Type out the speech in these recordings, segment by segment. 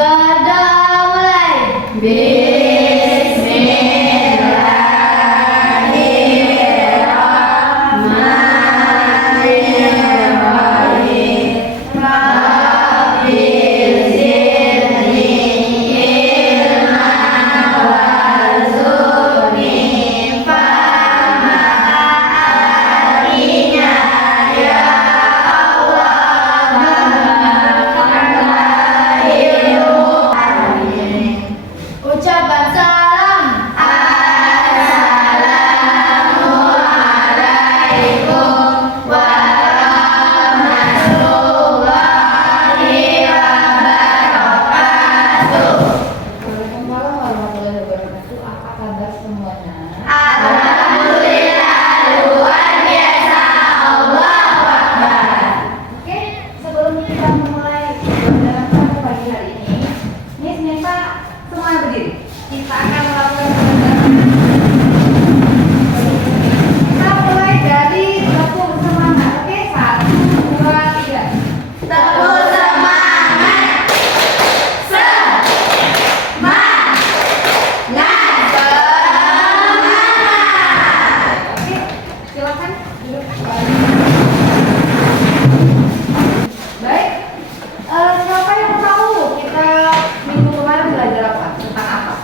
Gada mulai. Bismillahirrahmanirrahim. Ucapan salam. Assalamualaikum warahmatullahi wabarakatuh. Waalaikumsalam warahmatullahi wabarakatuh. Apa kabar semuanya? Alhamdulillah luar biasa. Allahu Akbar. Oke, sebelum kita memulai pembelajaran pagi hari ini, Miss minta semua berdiri. Kita akan melakukan pembelajaran. Kita mulai dari tepuk semangat. Oke, 1, 2, 3. Tepuk semangat. Semangat. Oke, silakan duduk. Baik. Siapa yang tahu kita minggu kemarin belajar apa? Tentang apa?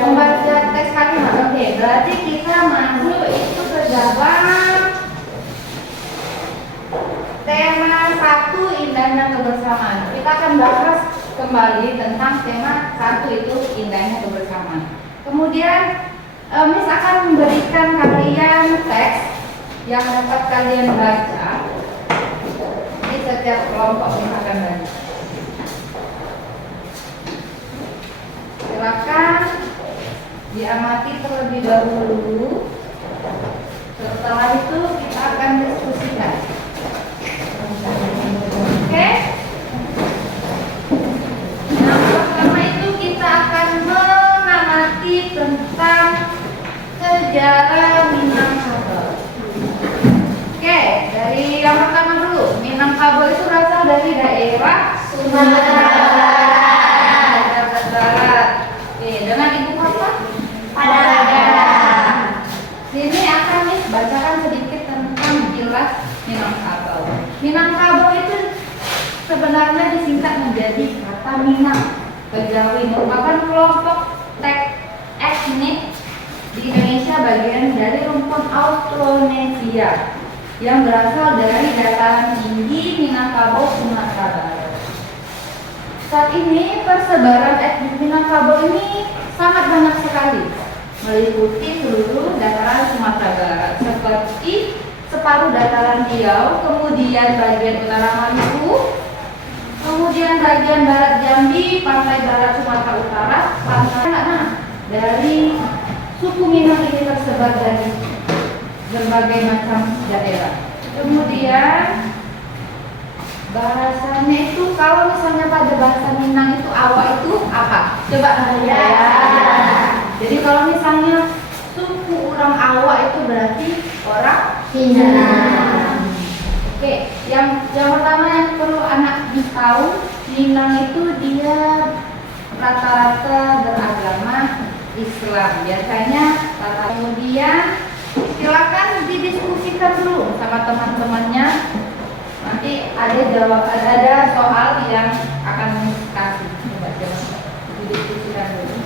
Membaca teks kalimat. Oke, berarti kita masuk itu ke dalam tema 1, indahnya kebersamaan. Kita akan bahas kembali tentang tema 1 itu indahnya kebersamaan. Kemudian Miss akan memberikan kalian teks yang dapat kalian baca di setiap kelompok yang akan baca. Silakan diamati terlebih dahulu. Setelah itu kita akan diskusikan. Oke? Nah, pertama itu kita akan mengamati tentang sejarah Minangkabau. Oke, dari yang pertama dulu. Minangkabau itu berasal dari daerah Sumatera Barat. Oke, dengan ibu kota Padang. Sini akan Miss bacakan sedikit tentang jelas Minangkabau. Minangkabau itu sebenarnya disingkat menjadi kata Minang Kejawi, merupakan kelompok etnik di Indonesia bagian dari rumpun Austronesia yang berasal dari dataran tinggi Minangkabau, Sumatera Barat. Saat ini persebaran etnis Minangkabau ini sangat banyak sekali, meliputi seluruh dataran Sumatera Barat seperti separuh dataran Riau, kemudian bagian utara Maluku, kemudian bagian barat Jambi, pantai barat Sumatera Utara, pantai dari suku Minang ini tersebar dari berbagai macam daerah. Kemudian bahasanya itu, kalau misalnya pada bahasa Minang itu awak itu apa? Coba ya. Jadi kalau misalnya suku orang awak itu berarti orang Minang. Oke, yang pertama yang perlu anak tahu, Minang itu dia rata-rata beragama Islam. Biasanya kemudian silakan didiskusikan dulu sama teman-temannya. Nanti ada soal yang akan kasih. Coba didiskusikan dulu.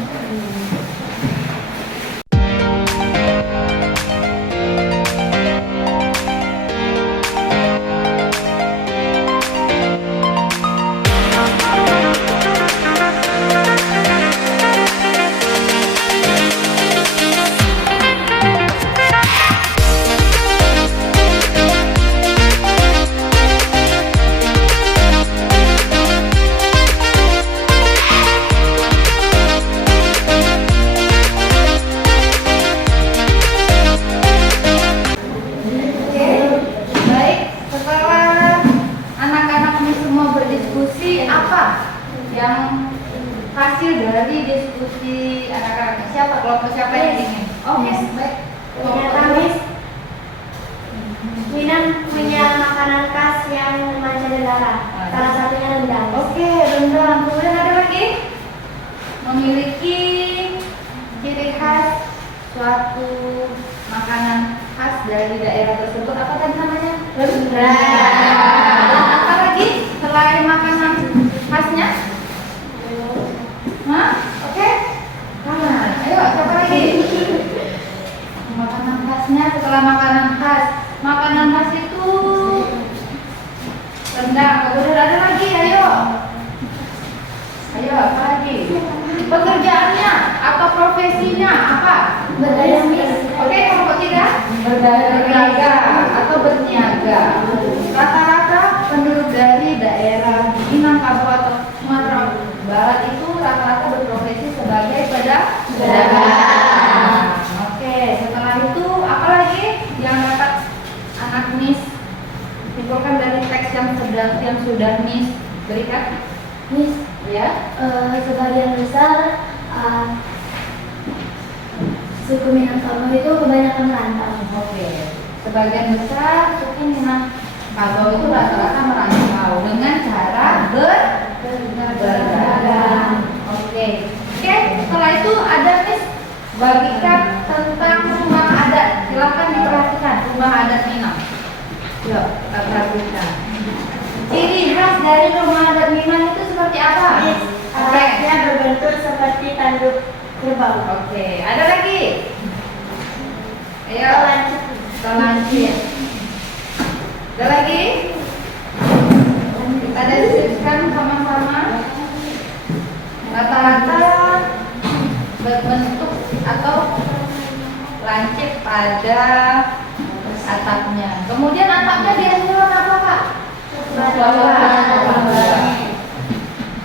Yang hasil dari diskusi anak-anak, siapa kelompok siapa yang ingin? Oke, baik. Minang punya makanan khas yang manca dari negara. Salah satunya rendang. Oke, rendang. Kemudian ada lagi memiliki ciri khas suatu makanan khas dari daerah tersebut. Apa tadi namanya? Rendang. Dan apa lagi selain makanan khasnya? Hah? Oke. Nah, ayo siapa lagi? Makanan khasnya setelah makanan khas. Makanan khas itu rendang. Kemudian ada lagi, ayo. Ayo, apa lagi? Pekerjaannya atau profesinya apa? Oke, kelompok 3 berdagang atau berniaga. Rata-rata penduduk dari daerah Minangkabau atau Sumatera Barat itu rata-rata berprofesi sebagai pedagang. Oke, setelah itu apa lagi yang dapat anak Miss simpulkan dari teks yang sudah Miss berikan? Miss, Ya. sebagian besar suku Minangkabau itu kebanyakan merantau. Oke. Sebagian besar suku Minangkabau itu rata-rata merantau dengan cara berdagang. Oke. Setelah itu ada Miss bagikan tentang rumah adat. Silakan diperhatikan rumah adat Minang. Yuk, kita perhatikan. Ciri khas dari rumah adat Minang itu seperti apa? Alatnya berbentuk seperti tanduk kerbau. Oke, ada lagi? Ayo, lancip. Ada lagi? Kita deskripsikan sama-sama. Rata-rata berbentuk atau lancip pada atapnya. Kemudian atapnya dihasilkan apa, Pak?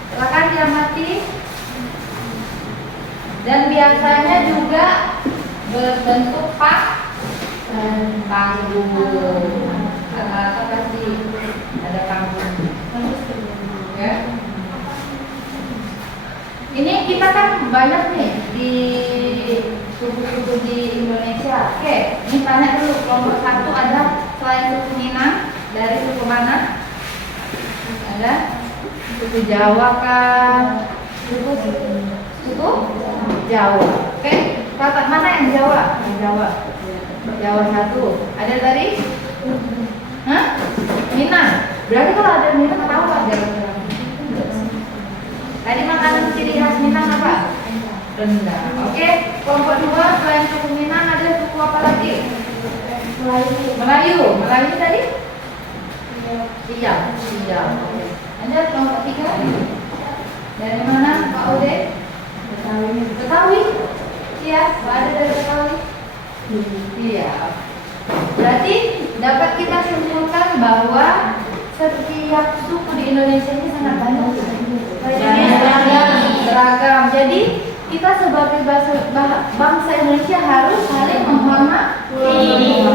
Silakan diamati. Dan biasanya juga berbentuk panggung. Rata-rata pasti ada panggung. Ya. Ini kita kan banyak nih di suku-suku di Indonesia. Oke, ini tanya dulu kelompok 1 ada selain suku Minang dari suku mana? Ada suku Jawa kan? Suku Jawa. Oke, kata mana yang Jawa? Jawa 1. Ada dari? Hah? Minang. Berarti kalau ada Minang tahu lah Jawa. Tadi makanan ciri khas Minang apa? Rendang. Oke, kelompok 2 selain suku Minang ada suku apa lagi? Melayu tadi? Siap. Ada kelompok 3? Dari mana Pak Ode? Betawi? Iya, ada dari Betawi? Iya. Berarti dapat kita simpulkan bahwa setiap suku di Indonesia ini sangat banyak. Beragam. Jadi kita sebagai bangsa Indonesia harus saling menghormati.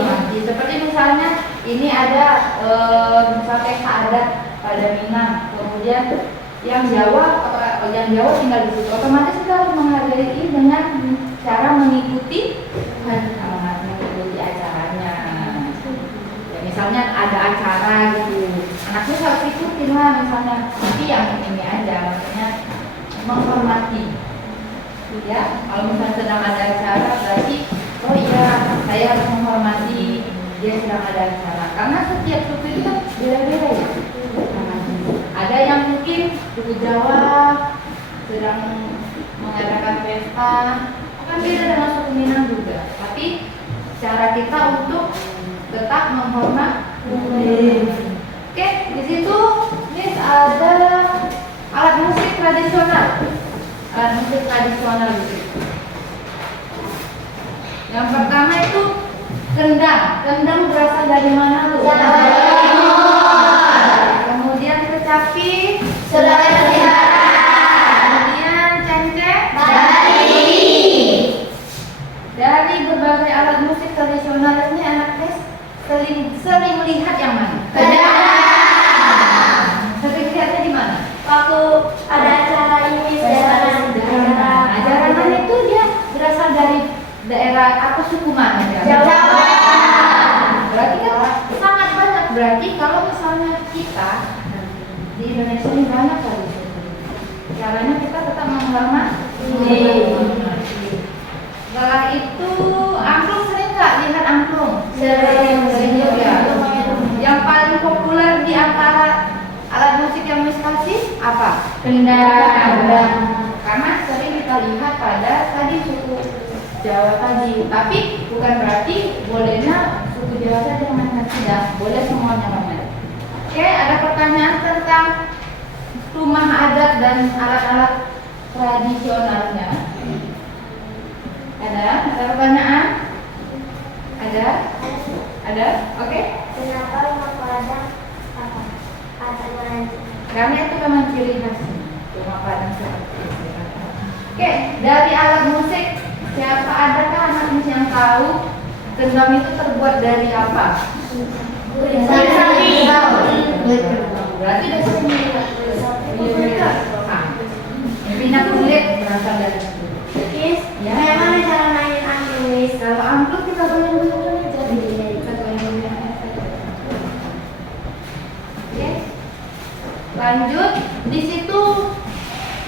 Seperti misalnya ini ada misalnya adat pada Minang, kemudian yang Jawa tinggal di situ, otomatis kita harus menghargai dengan cara mengikuti acaranya. Ya, misalnya ada acara gitu, anaknya harus ikutin lah, misalnya tapi yang ini aja, maksudnya menghormati. Ya, kalau misalnya sedang ada acara berarti oh iya saya harus menghormati dia sedang ada acara, karena setiap suku itu kan beda-beda ya. Ada yang mungkin suku Jawa sedang mengadakan pesta, kan beda dengan suku Minang juga. Tapi cara kita untuk tetap menghormati. Oke, di situ Miss ada alat musik tradisional. Alat musik tradisional gitu. Yang pertama itu kendang. Kendang berasal dari mana tuh? Kemudian kecapi, Sulawesi Barat. Kemudian cengkeh, Bali. Dari berbagai alat musik tradisional ini anak tes sering melihat yang mana? Sering lihatnya di mana? Waktu ada acara ini Jaranan itu dia berasal dari daerah apa suku mana? Jawa. Berarti kan sangat banyak, berarti Di Indonesia ini banyak kali. Caranya kita tetap menghormati. Setelah itu angklung sering nggak lihat angklung? Sering juga. Yang paling populer di antara alat musik yang Miss kasih apa? Kendang. Karena sering kita lihat pada tadi suku Jawa tadi. Tapi bukan berarti bolehnya suku Jawa saja mainan, tidak. Boleh semuanya mainan. Oke, ada pertanyaan tentang rumah adat dan alat-alat tradisionalnya. Ada pertanyaan? Ada? Oke. Kenapa rumah padang apa? Kata meranti. Karena itu memang ciri khas rumah padang seperti itu. Oke, dari alat musik, siapa adakah anak musik yang tahu gendang itu terbuat dari apa? Sapi. Berarti udah sering lihat. Minyak kulit berasal dari itu. Miss, Ya. bagaimana cara mainin angklung, Miss? Kalau angklung kita goyang-goyang aja. Kita goyang-goyang aja. Oke. Lanjut, di situ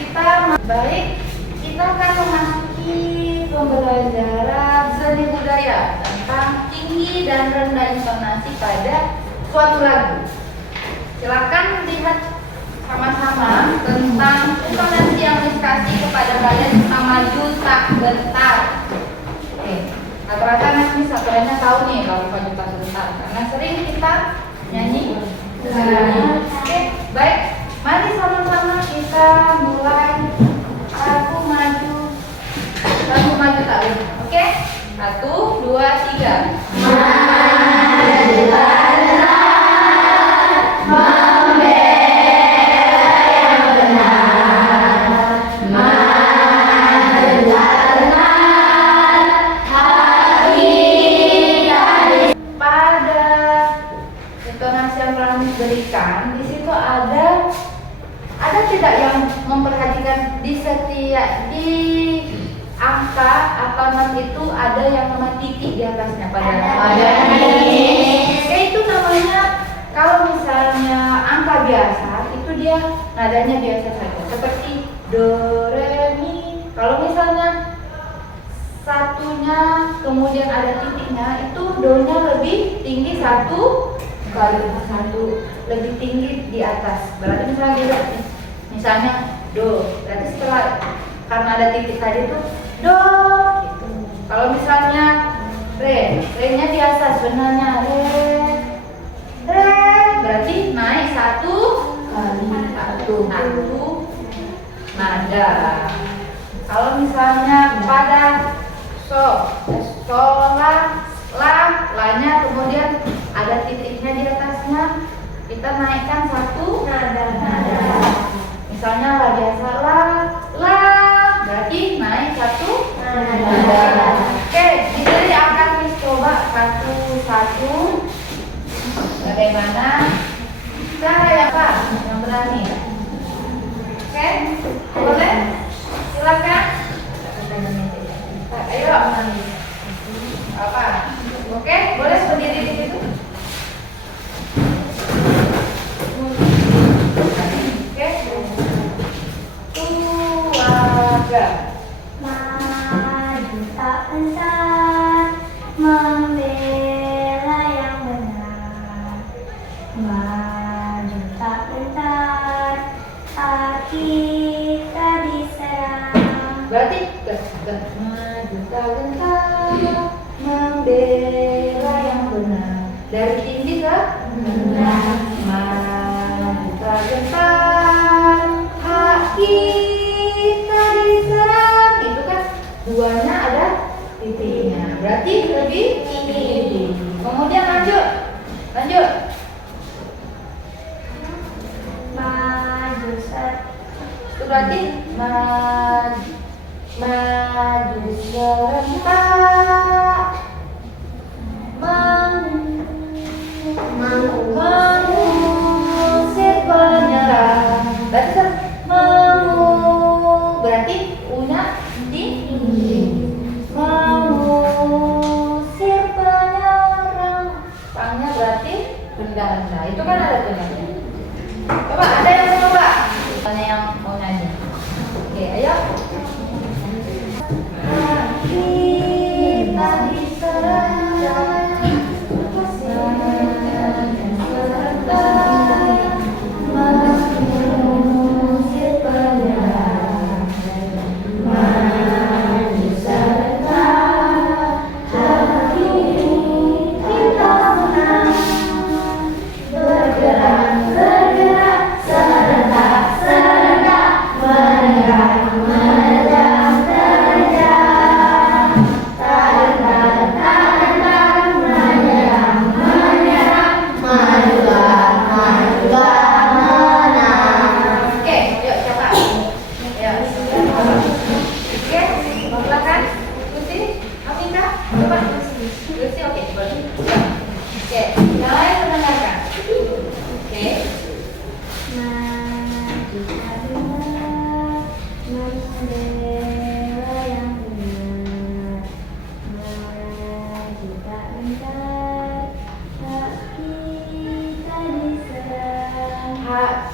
kita baik, kita akan memasuki pembelajaran seni budaya tentang tinggi dan rendah intonasi pada suatu lagu. Silakan lihat sama-sama tentang intonasi yang dikasih kepada kalian sama maju tak bentar. Oke, rata-rata nanti sasarannya tahu nih kalau maju tak bentar karena sering kita nyanyi. Oke, baik. Mari sama-sama kita mulai. Aku maju tak bentar. Oke, 1, 2, 3. Intonasi yang telah diberikan di situ ada tidak yang memperhatikan di setiap di angka atau not itu ada yang nama titik di atasnya pada Oke, itu namanya kalau misalnya angka biasa itu dia nadanya biasa saja seperti do re mi. Kalau misalnya satunya kemudian ada titiknya itu do-nya lebih tinggi satu lebih tinggi di atas. Berarti misalnya do, berarti setelah karena ada titik tadi itu do gitu. Kalau misalnya re-nya biasa sebenarnya re berarti naik satu nada. Kalau misalnya pada la-nya kemudian ada titiknya di atasnya, kita naikkan satu nada. Misalnya la biasa la berarti naik satu nada. Oke, di sini akan coba satu-satu bagaimana cara yang apa yang berani. Oke, boleh? Silakan. Ayo, apa? Oke, boleh berdiri di situ. Oke, 2, 3. Maju tak bentar, membela yang benar. Maju tak bentar, kita diserang. Berarti maju tak gentar, membela yang benar. Dari tinggi ke Benar. maju tak gentar, hak kita diserang. Itu kan duanya ada titiknya. Berarti lebih tinggi. Kemudian lanjut. Maju Itu berarti maju serentak, mengusir penyerang. Berarti u-nya tinggi. Mengusir penyerang. Pangnya berarti rendah. Itu kan ada tulisannya.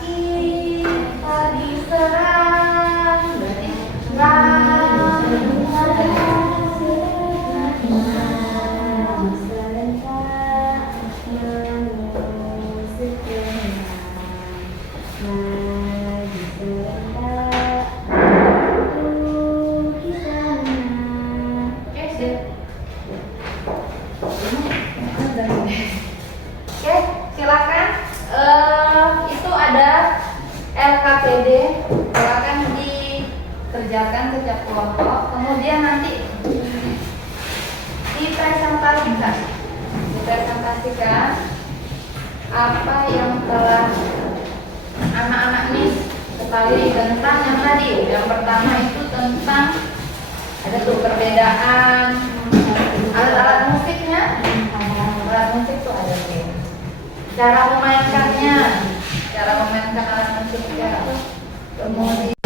kita diserang, berarti rang. Oke, silakan. Itu ada LKPD, silakan dikerjakan setiap kelompok. Kemudian nanti dipresentasikan apa yang telah anak-anak nih ketahui tentang yang tadi. Yang pertama itu tentang ada tuh perbedaan alat-alat musiknya. Alat musik tuh ada nih. Cara memainkannya, cara memainkan alat musiknya. Kemudian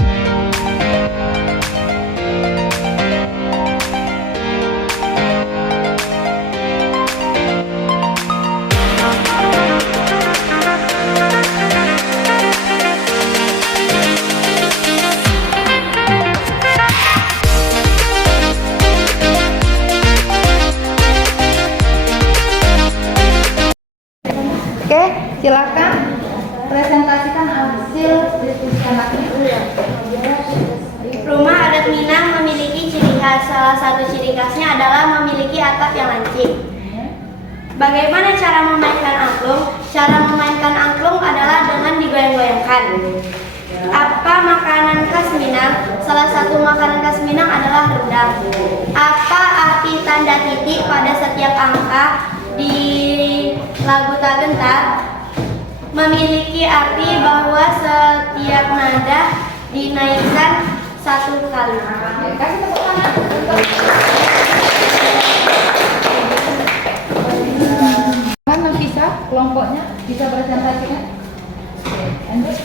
oke, silakan presentasikan hasil diskusi anaknya. Rumah adat Minang memiliki ciri khas. Salah satu ciri khasnya adalah memiliki atap yang lancip. Bagaimana cara memainkan angklung? Cara memainkan angklung adalah dengan digoyang-goyangkan. Apa makanan khas Minang? Salah satu makanan khas Minang adalah rendang. Apa arti tanda titik pada setiap angka di lagu Tak Gentar? Memiliki arti bahwa setiap nada dinaikkan satu kali. Kasih tepuk tangan. Mana bisa kelompoknya bisa presentasikan? Oke, lanjut.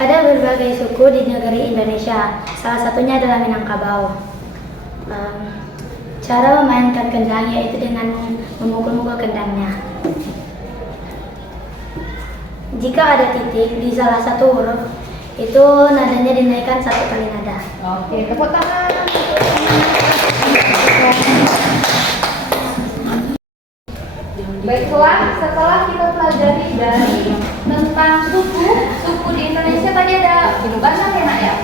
Ada berbagai suku di negeri Indonesia. Salah satunya adalah Minangkabau. Cara memainkan kendang yaitu dengan memukul-mukul kendangnya. Jika ada titik di salah satu huruf, itu nadanya dinaikkan satu kali nada. Oke, tepuk tangan. Baiklah, setelah kita pelajari dari tentang suku di Indonesia tadi ada banyak ya nak ya?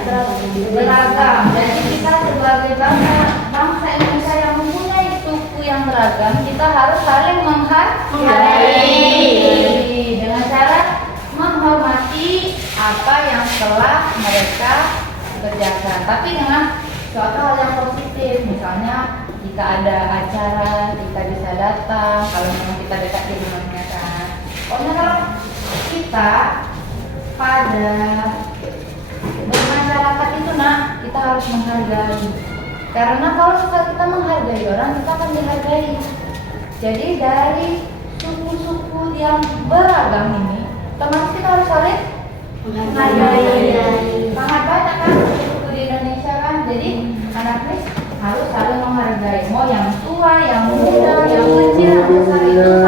Beragam. Jadi kita sebagai bangsa Indonesia yang mempunyai suku yang beragam, kita harus saling menghargai dengan cara menghormati apa yang telah mereka kerjakan. Tapi dengan suatu hal yang positif, misalnya jika ada acara, kita bisa datang kalau memang kita dekat di rumahnya kan. Pokoknya kalau kita pada bermasyarakat itu nak, kita harus menghargai. Karena kalau kita menghargai orang, kita akan dihargai. Jadi dari suku-suku yang beragam ini, otomatis kita harus saling menghargai. Sangat banyak kan suku di Indonesia kan. Jadi anak-anak harus saling menghargai. Mau yang tua, yang muda, yang kecil, yang besar itu